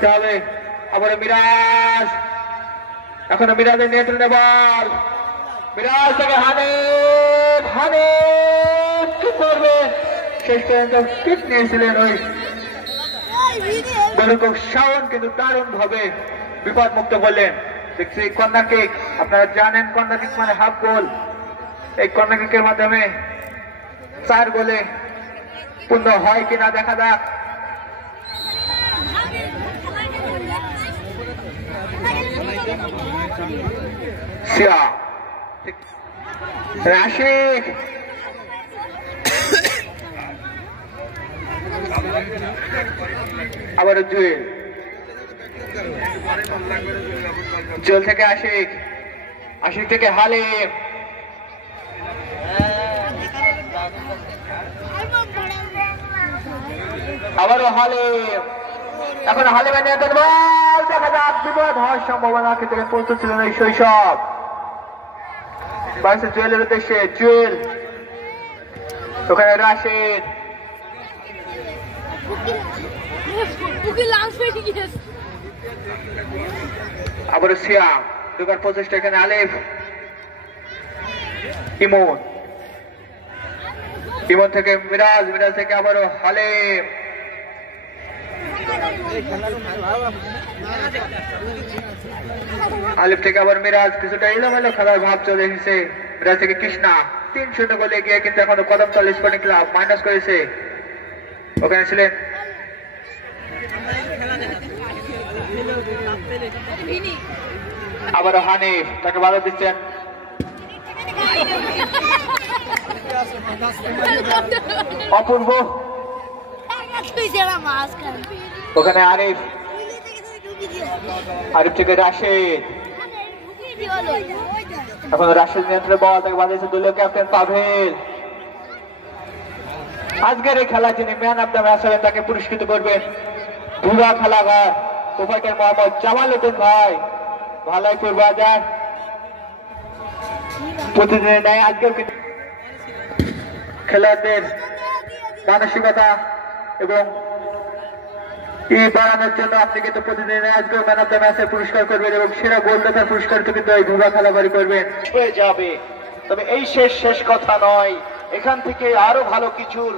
রাখতে হবে। আবার মিরাজ, এখনো মিরাজের নিয়ন্ত্রণে বল, মিরাজ থেকে হানিফ, হানিফ কি করবে, শেষ পর্যন্ত কিক নিয়েছিলেন ওই বেরুকুক শাওন, কিন্তু দারুণ ভাবে বিপদ মুক্ত করলেন। দেখছি কর্নার কিক, আপনারা জানেন কর্নার কিক মানে হাফ গোল। এই কর্নার কিকের মাধ্যমে 4 গোলে পূর্ণ হয় কিনা দেখা যাক। রাশিক, আবার জুয়েল, জুয়েল থেকে আশিক, আশিক থেকে হালিম, আবারও হালিম, এখন হালিমের নিয়ন্ত্রণ বল, দেখা যাক বিপদ হওয়ার সম্ভাবনা কিন্তু প্রস্তুত ছিল না এই শৈশব। বাড়ছে জুয়েলের উদ্দেশ্যে, জুয়েল, ওখানে রাশিদ, আবার সিয়াম, দুবার প্রচেষ্টা, এখানে আলিফ, ইমন, ইমন থেকে মিরাজ, মিরাজ থেকে আবারও হালিম, আলিফ থেকে আবার মিরাজ, কিছুটা এলোমেলো খেলার ভাব চলে এসেছে। মিরাজ থেকে কৃষ্ণা 3-0 গোলে গিয়ে কিন্তু এখনো কদমতল স্পোর্টিং ক্লাব মাইনাস করেছে। ওখানে ছিলেন আবার হানিফ, তাকে বাধা দিচ্ছেন অপূর্ব, ওখানে আরিফ, আরিফ থেকে রাশেদ, এখন রাশেদ নিয়ন্ত্রণে বল, তাকে বাঁধিয়েছে দলীয় ক্যাপ্টেন পাভেল। আজকের এই খেলা যিনি ম্যান অব দ্য ম্যাচ হবেন তাকে পুরস্কৃত করবেন ভুয়া খেলাঘর প্রোভাইডার মোহাম্মদ জামাল উদ্দিন ভাই, ভালাইপুর বাজার। প্রতিদিনের ন্যায় আজকেও কিন্তু খেলোয়াড়দের মানসিকতা এবং বাড়ানোর জন্য আপনি কিন্তু প্রতিদিন আজকেও ম্যান অব দ্য ম্যাচের পুরস্কার করবেন এবং সেরা গোলদাতার পুরস্কার কিন্তু এই ভুয়া খেলাবাড়ি করবেন হয়ে যাবে। তবে এই শেষ কথা নয়, এখান থেকে আরো ভালো কিছুর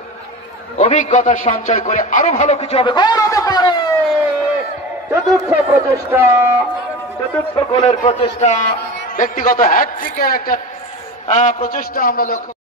অভিজ্ঞতা সঞ্চয় করে আরো ভালো কিছু হবে, গোল হতে পারে। চতুর্থ গোলের প্রচেষ্টা, ব্যক্তিগত হ্যাটট্রিকের একটা প্রচেষ্টা আমরা লক্ষ্য